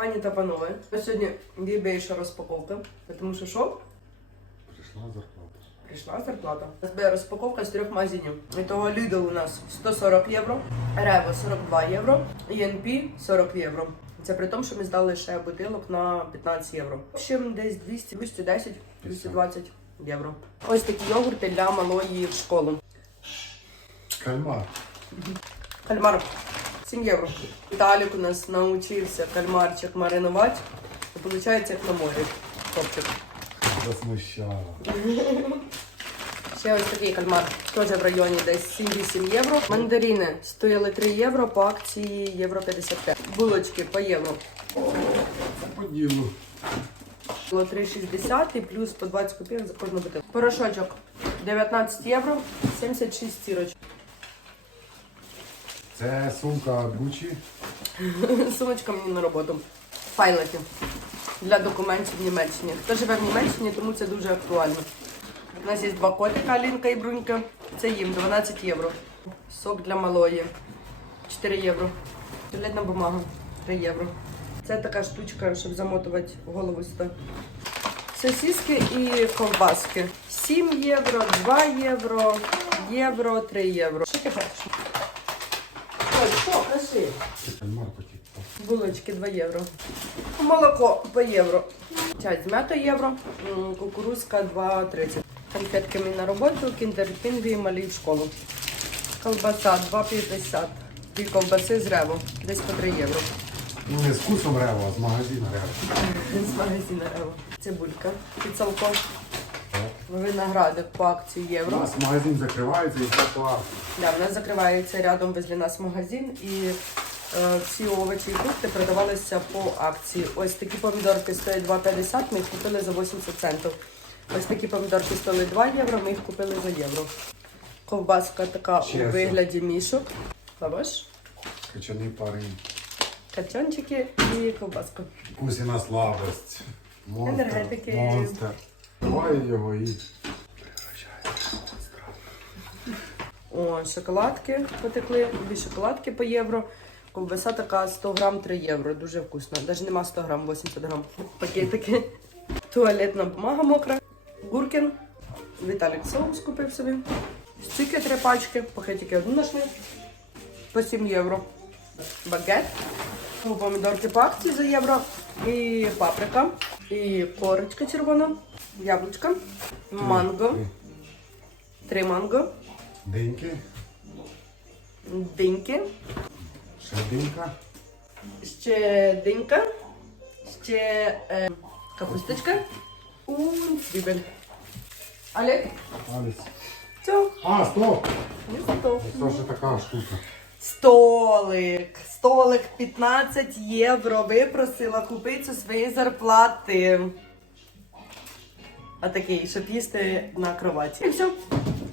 Пані та панове, на сьогодні найбільша розпаковка, тому що що? Прийшла зарплата. Прийшла зарплата. У нас буде розпаковка з трьох магазинів. І того Lidl у нас 140 євро, Revo 42 євро, ENP 40 євро. Це при тому, що ми здали ще бутилок на 15 євро. В общем, десь 200, 210, 220 євро. Ось такі йогурти для малої в школу. Кальмар. Кальмар 7 євро. Віталік у нас навчився кальмарчик маринувати. І виходить, як на морі. Хлопчик. Засмущала. Ще ось такий кальмар, теж в районі десь 7-8 євро. Мандарини стояли 3 євро, по акції євро 55. Булочки по євро. По ділу. Було 3,60 і плюс по 20 копійок за кожну бутилку. Порошочок 19 євро, 76 сірочок. Це сумка Gucci. Сумочка мені на роботу. Файлики для документів в Німеччині. Хто живе в Німеччині, тому це дуже актуально. У нас є два котика, Алінка і Брунька. Це їм 12 євро. Сок для малої 4 євро. Туалетна бумага 3 євро. Це така штучка, щоб замотувати голову сюди. Сосиски і ковбаски. 7 євро, 2 євро, євро, 3 євро. Що ти хочеш? Що, кажи. Булочки 2 євро. Молоко по євро. Чай з м'ято євро. Кукурузка 2,30. Конфетки мені на роботу, кіндер-пінги, малі в школу. Колбаса 2,50. Дві ковбаси з рево. Десь по 3 євро. Ну, не з вкусом рева, а з магазину рева. З магазину рево. Цибулька. Підсалко. Так. Виноградик по акції У євро. нас магазин закривається і все по акції. Да, в нас закривається рядом возле нас магазин і е, всі овочі і фрукти продавалися по акції. Ось такі помідорки стоять 2,50, ми їх купили за 80 центів. Ось такі помідорки стоїли 2 євро, ми їх купили за євро. Ковбаска така Чесно. у вигляді мішок. Лаваш, Качаний парень. качанчики і ковбаска. Вкусна слабость. Монстр. Енергетики. Монстр. Давай його і. О, шоколадки потекли, дві шоколадки по євро. Ковбаса така 100 грам 3 євро. Дуже вкусно. Навіть нема 100 грам, 80 грам. Пакетики. Туалетна бумага мокра. Гуркін. Віталік соус купив собі. Стільки три пачки, пакетики одну знайшли. По 7 євро. Багет. Помідорки по акції за євро. І паприка. І корочка червона. Яблучка. Манго. Три манго. Диньки. Диньки, Ще динька. ще динька, ще е, капусточка цвібель. Олег, Аліс. все, А, стоп! не готов. Це ще така штука. Столик. Столик 15 євро. Випросила купити зі своєї зарплати. А такий, щоб їсти на кроваті. І все.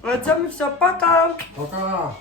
На цьому все. Пока! Пока!